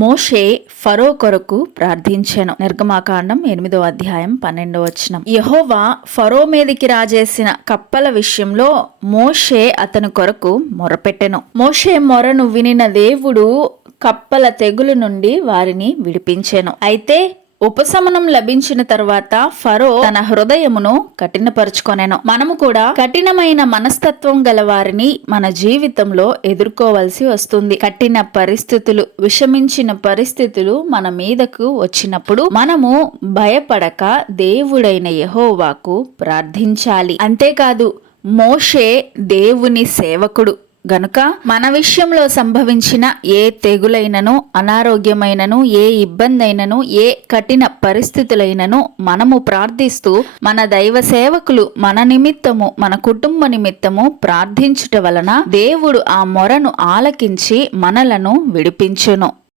మోషే ఫరో కొరకు ప్రార్థించెను. నిర్గమాకాండం 8వ అధ్యాయం 12వ వచనం. యెహోవా ఫరో మీదికి రాజేసిన కప్పల విషయంలో మోషే అతని కొరకు మొరపెట్టెను. మోషే మొరను వినిన దేవుడు కప్పల తెగులు నుండి వారిని విడిపించెను. అయితే ఉపశమనం లభించిన తరువాత ఫరో తన హృదయమును కఠినపరుచుకొనెను. మనము కూడా కఠినమైన మనస్తత్వం గల వారిని మన జీవితంలో ఎదుర్కోవలసి వస్తుంది. కఠిన పరిస్థితులు, విషమించిన పరిస్థితులు మన మీదకు వచ్చినప్పుడు మనము భయపడక దేవుడైన యెహోవాకు ప్రార్థించాలి. అంతేకాదు, మోషే దేవుని సేవకుడు గనుక మన విషయంలో సంభవించిన ఏ తెగులైనను, అనారోగ్యమైనను, ఏ ఇబ్బంది అయినను, ఏ కఠిన పరిస్థితులైనను మనము ప్రార్థిస్తూ మన దైవ సేవకులు మన నిమిత్తము, మన కుటుంబ నిమిత్తము ప్రార్థించుట వలన దేవుడు ఆ మొరను ఆలకించి మనలను విడిపించును.